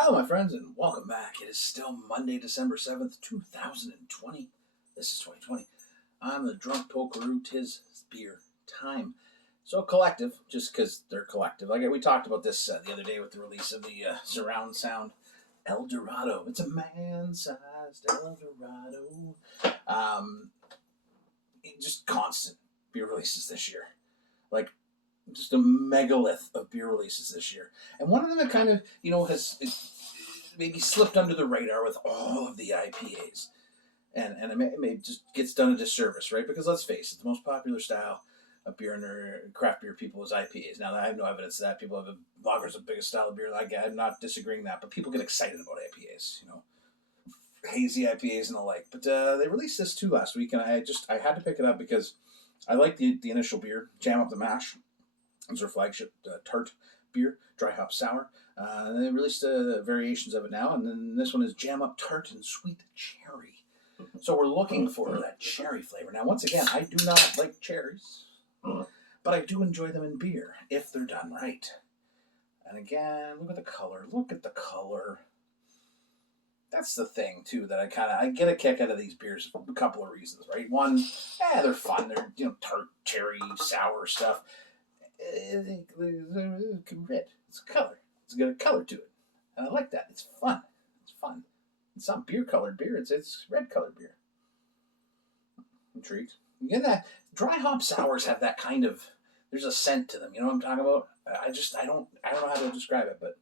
Hello, my friends, and welcome back. It is still Monday, December 7th, 2020. This is 2020. I'm the drunk pokeroo. 'Tis beer time. So collective, just because they're collective. Like we talked about this the other day with the release of the surround sound El Dorado. It's a man-sized El Dorado. Just constant beer releases this year. Like, just a megalith of beer releases this year. And one of them that kind of, has maybe slipped under the radar with all of the IPAs. And it may just gets done a disservice, right? Because let's face it, the most popular style of beer and craft beer people is IPAs. Now, I have no evidence of that. People have lager's the biggest style of beer. I'm not disagreeing that, but people get excited about IPAs, hazy IPAs and the like. But they released this too last week, and I had to pick it up because I like the initial beer, Jam Up the Mash. It's their flagship Tart beer, dry hop sour. And they released variations of it now, and then this one is Jam Up Tart and Sweet Cherry. So we're looking for that cherry flavor. Now, once again, I do not like cherries, but I do enjoy them in beer if they're done right. And again, look at the color. Look at the color. That's the thing too that I get a kick out of these beers for a couple of reasons, right? One, they're fun. They're tart, cherry, sour stuff. Red. It's color. It's got a color to it, and I like that. It's fun. It's fun. It's not beer colored beer. It's red colored beer. Intrigued? You get that? Dry hop sours have that kind of. There's a scent to them. You know what I'm talking about? I don't know how to describe it, but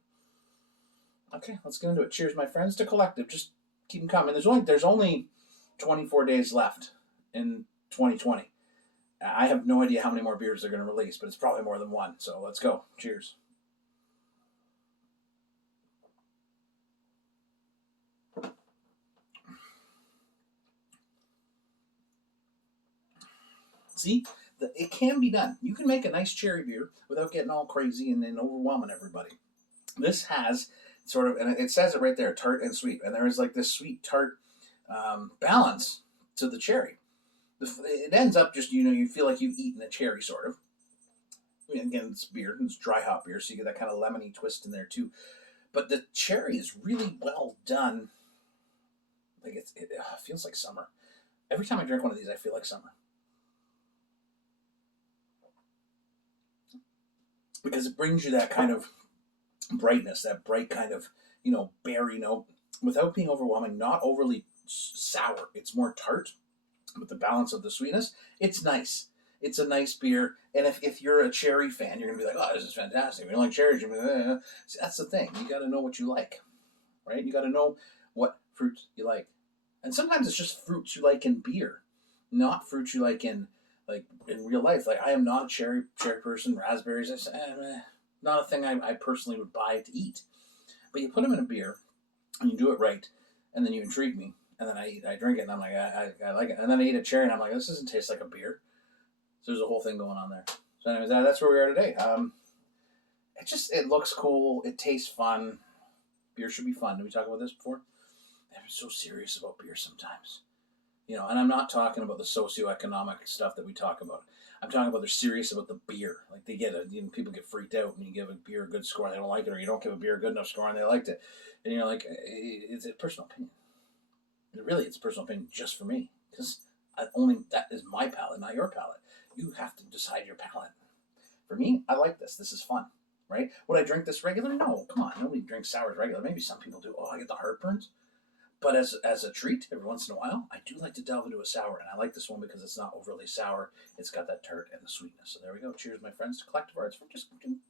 okay, let's get into it. Cheers, my friends. To collective. Just keep them coming. There's only 24 days left in 2020. I have no idea how many more beers they're going to release, but it's probably more than one. So let's go. Cheers. See, it can be done. You can make a nice cherry beer without getting all crazy and overwhelming everybody. This has sort of, and it says it right there, tart and sweet. And there is like this sweet tart balance to the cherry. It ends up just, you feel like you've eaten a cherry, sort of. Again, it's beer, it's dry hop beer, so you get that kind of lemony twist in there too. But the cherry is really well done. Like it feels like summer. Every time I drink one of these, I feel like summer. Because it brings you that kind of brightness, that bright kind of, berry note, without being overwhelming, not overly sour. It's more tart with the balance of the sweetness. It's nice. It's a nice beer. And if you're a cherry fan, you're going to be like, oh, this is fantastic. If you don't like cherries, you're going to be like, See, that's the thing. You got to know what you like, right? You got to know what fruit you like. And sometimes it's just fruits you like in beer, not fruits you like in real life. Like, I am not a cherry person. Raspberries, not a thing I personally would buy to eat. But you put them in a beer, and you do it right, and then you intrigue me. And then I drink it, and I'm like, I like it. And then I eat a cherry, and I'm like, this doesn't taste like a beer. So there's a whole thing going on there. So anyways, that's where we are today. It looks cool. It tastes fun. Beer should be fun. Did we talk about this before? I'm so serious about beer sometimes. And I'm not talking about the socioeconomic stuff that we talk about. I'm talking about they're serious about the beer. Like they get people get freaked out when you give a beer a good score and they don't like it, or you don't give a beer a good enough score and they liked it. And you're like, it's a personal opinion. It's a personal opinion just for me, because that is my palate, not your palate. You have to decide your palate. For me, I like this. This is fun, right? Would I drink this regular? No, come on. Nobody drinks sours regular. Maybe some people do. Oh, I get the heartburns. But as a treat, every once in a while, I do like to delve into a sour, and I like this one because it's not overly sour. It's got that tart and the sweetness. So there we go. Cheers, my friends, to Collective Arts. Just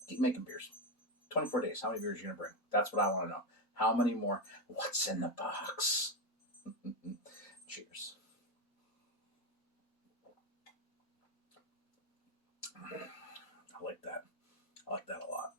keep making beers. 24 days. How many beers are you going to bring? That's what I want to know. How many more? What's in the box? Cheers. I like that. I like that a lot.